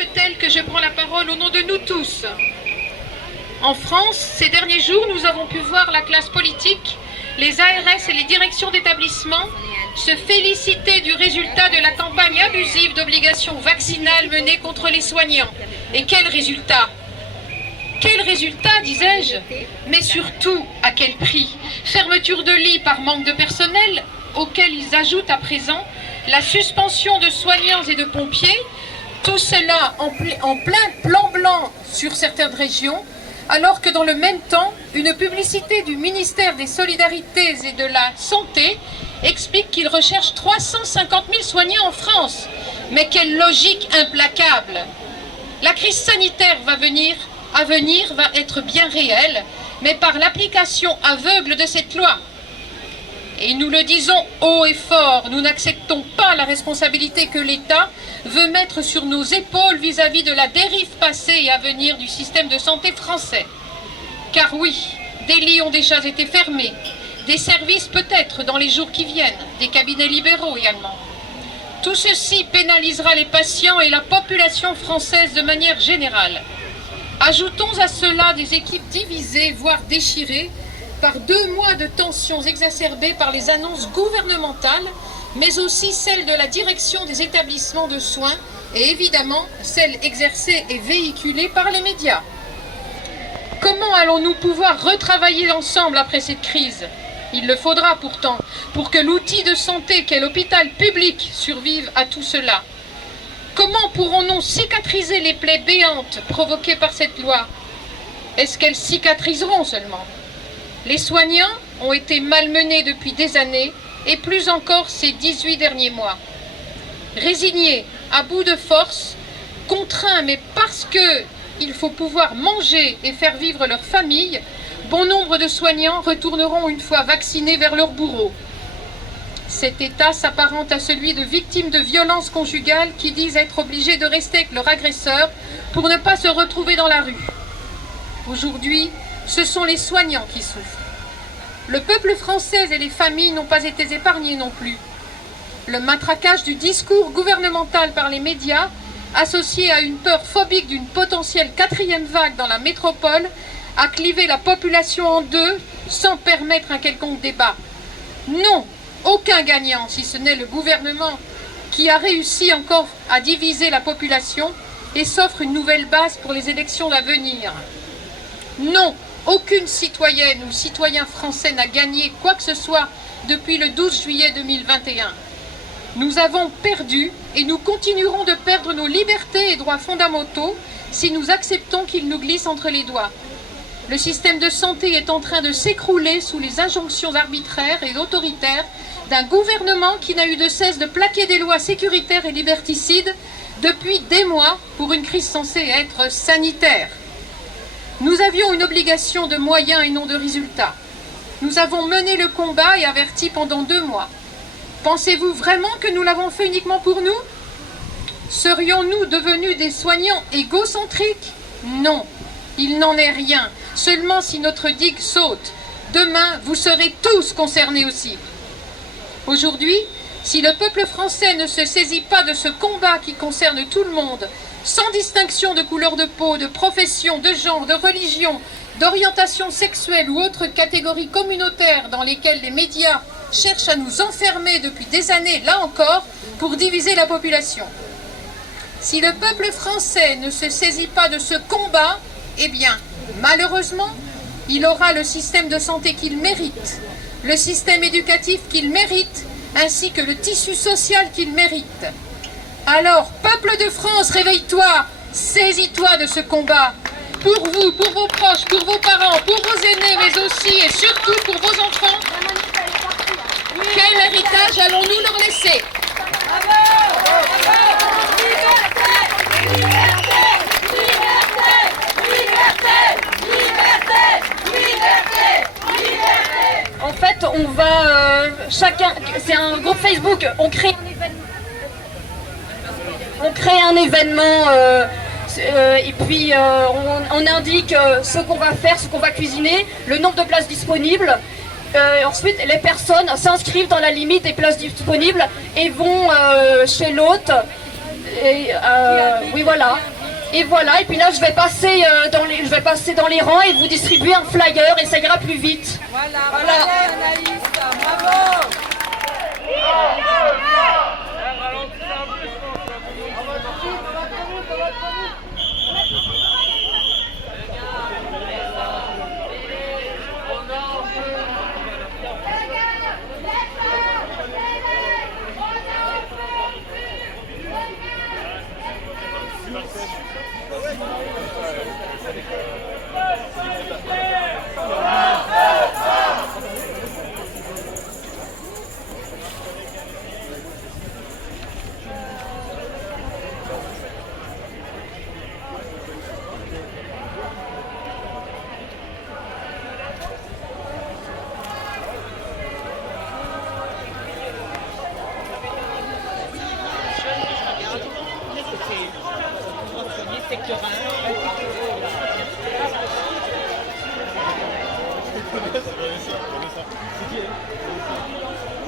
que telle que je prends la parole au nom de nous tous. En France, ces derniers jours, nous avons pu voir la classe politique, les ARS et les directions d'établissement se féliciter du résultat de la campagne abusive d'obligation vaccinale menée contre les soignants. Et quel résultat? Quel résultat, disais-je? Mais surtout, à quel prix? Fermeture de lits par manque de personnel, auquel ils ajoutent à présent la suspension de soignants et de pompiers, tout cela en plein plan blanc sur certaines régions, alors que dans le même temps, une publicité du ministère des Solidarités et de la Santé explique qu'il recherche 350 000 soignants en France. Mais quelle logique implacable! La crise sanitaire à venir va être bien réelle, mais par l'application aveugle de cette loi. Et nous le disons haut et fort, nous n'acceptons pas la responsabilité que l'État veut mettre sur nos épaules vis-à-vis de la dérive passée et à venir du système de santé français. Car oui, des lits ont déjà été fermés, des services peut-être dans les jours qui viennent, des cabinets libéraux également. Tout ceci pénalisera les patients et la population française de manière générale. Ajoutons à cela des équipes divisées, voire déchirées, par 2 mois de tensions exacerbées par les annonces gouvernementales, mais aussi celles de la direction des établissements de soins et évidemment celles exercées et véhiculées par les médias. Comment allons-nous pouvoir retravailler ensemble après cette crise? Il le faudra pourtant pour que l'outil de santé qu'est l'hôpital public survive à tout cela. Comment pourrons-nous cicatriser les plaies béantes provoquées par cette loi? Est-ce qu'elles cicatriseront seulement? Les soignants ont été malmenés depuis des années et plus encore ces 18 derniers mois. Résignés, à bout de force, contraints, mais parce qu'il faut pouvoir manger et faire vivre leur famille, bon nombre de soignants retourneront une fois vaccinés vers leur bourreau. Cet état s'apparente à celui de victimes de violences conjugales qui disent être obligées de rester avec leur agresseur pour ne pas se retrouver dans la rue. Aujourd'hui, ce sont les soignants qui souffrent. Le peuple français et les familles n'ont pas été épargnés non plus. Le matraquage du discours gouvernemental par les médias, associé à une peur phobique d'une potentielle 4e vague dans la métropole, a clivé la population en deux sans permettre un quelconque débat. Non, aucun gagnant, si ce n'est le gouvernement qui a réussi encore à diviser la population et s'offre une nouvelle base pour les élections à venir. Non, aucune citoyenne ou citoyen français n'a gagné quoi que ce soit depuis le 12 juillet 2021. Nous avons perdu et nous continuerons de perdre nos libertés et droits fondamentaux si nous acceptons qu'ils nous glissent entre les doigts. Le système de santé est en train de s'écrouler sous les injonctions arbitraires et autoritaires d'un gouvernement qui n'a eu de cesse de plaquer des lois sécuritaires et liberticides depuis des mois pour une crise censée être sanitaire. Nous avions une obligation de moyens et non de résultats. Nous avons mené le combat et averti pendant 2 mois. Pensez-vous vraiment que nous l'avons fait uniquement pour nous? Serions-nous devenus des soignants égocentriques? Non, il n'en est rien. Seulement si notre digue saute. Demain, vous serez tous concernés aussi. Aujourd'hui, si le peuple français ne se saisit pas de ce combat qui concerne tout le monde, sans distinction de couleur de peau, de profession, de genre, de religion, d'orientation sexuelle ou autre catégorie communautaire dans lesquelles les médias cherchent à nous enfermer depuis des années, là encore, pour diviser la population. Si le peuple français ne se saisit pas de ce combat, eh bien, malheureusement, il aura le système de santé qu'il mérite, le système éducatif qu'il mérite, ainsi que le tissu social qu'il mérite. Alors, peuple de France, réveille-toi, saisis-toi de ce combat. Pour vous, pour vos proches, pour vos parents, pour vos aînés, mais aussi et surtout pour vos enfants. Quel héritage allons-nous leur laisser? En fait, on va chacun, c'est un groupe Facebook, on crée un événement et puis on indique ce qu'on va faire, ce qu'on va cuisiner, le nombre de places disponibles. Ensuite, les personnes s'inscrivent dans la limite des places disponibles et vont chez l'hôte Oui, voilà. Et voilà, et puis là je vais passer dans les rangs et vous distribuer un flyer et ça ira plus vite. Voilà. Anaïs, bravo. C'est qui elle?